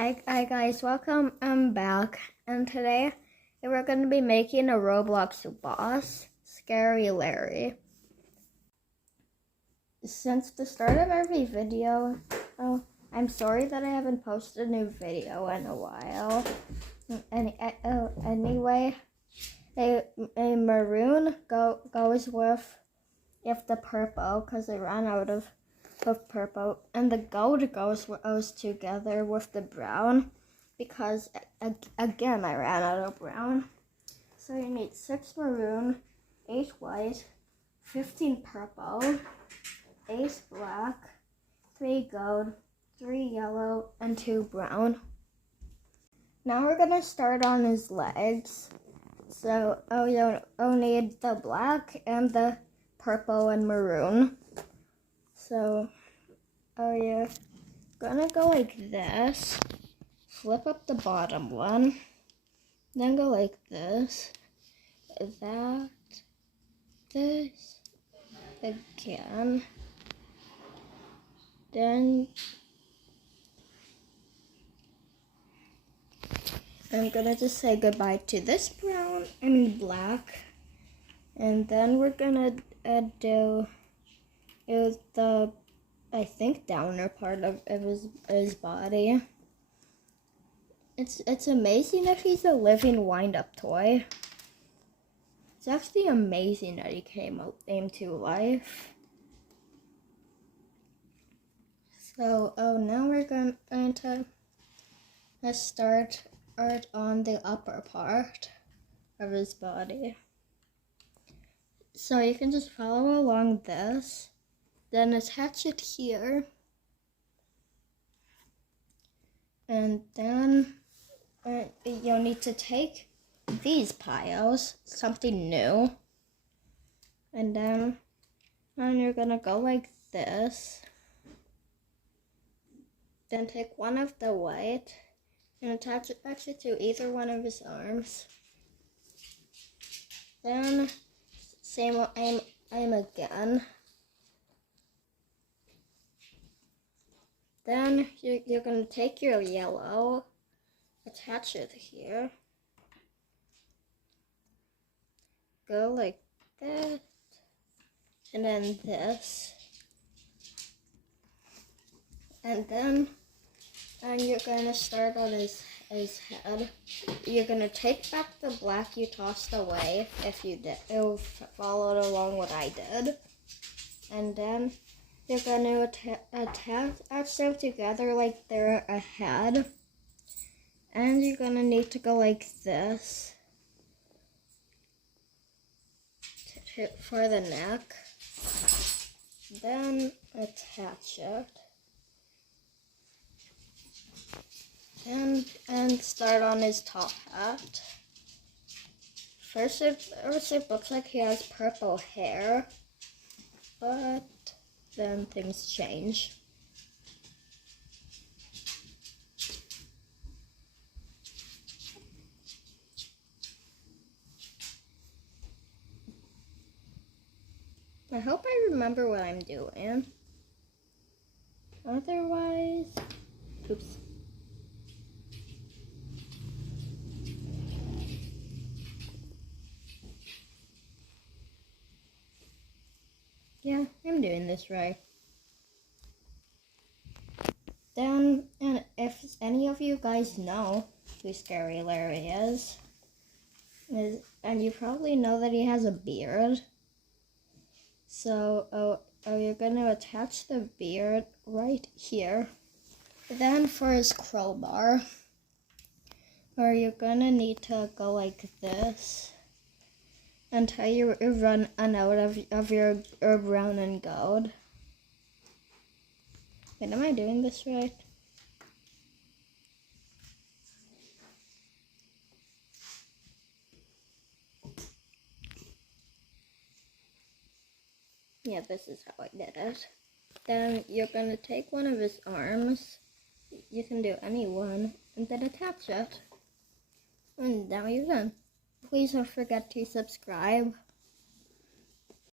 Hi guys, welcome. I'm back, and today we're going to be making a Roblox boss, Scary Larry. Since the start of every video, I'm sorry that I haven't posted a new video in a while. Anyway, a maroon goes with the purple because I ran out of purple, and the gold goes together with the brown because again I ran out of brown. So you need 6 maroon, 8 white, 15 purple, 8 black, 3 gold, 3 yellow, and 2 brown. Now we're gonna start on his legs. So you'll need the black and the purple and maroon. So, you're gonna go like this, flip up the bottom one, then go like this, this, again, then I'm gonna just say goodbye to this black, and then we're gonna do the, I think, downer part of his body. It's amazing that he's a living wind-up toy. It's actually amazing that he came to life. So, now we're going to start on the upper part of his body. So you can just follow along this. Then attach it here, and then you'll need to take these piles, something new, and then you're gonna go like this. Then take one of the white and attach it to either one of his arms. Then same aim again. Then you're going to take your yellow, attach it here, go like that, and then this, and then you're going to start on his head. You're going to take back the black you tossed away if you followed along what I did, and then you're going to attach them together like they're a head. And you're going to need to go like this for the neck. Then attach it. And start on his top hat. First it looks like he has purple hair, but then things change. I hope I remember what I'm doing. Otherwise, oops. Yeah, I'm doing this right. Then, and if any of you guys know who Scary Larry is, and you probably know that he has a beard. So, you're gonna attach the beard right here. Then for his crowbar, you're gonna need to go like this until you run out of your brown and gold. Wait, am I doing this right? Yeah, this is how I did it. Then you're gonna take one of his arms. You can do any one, and then attach it. And now you're done. Please don't forget to subscribe.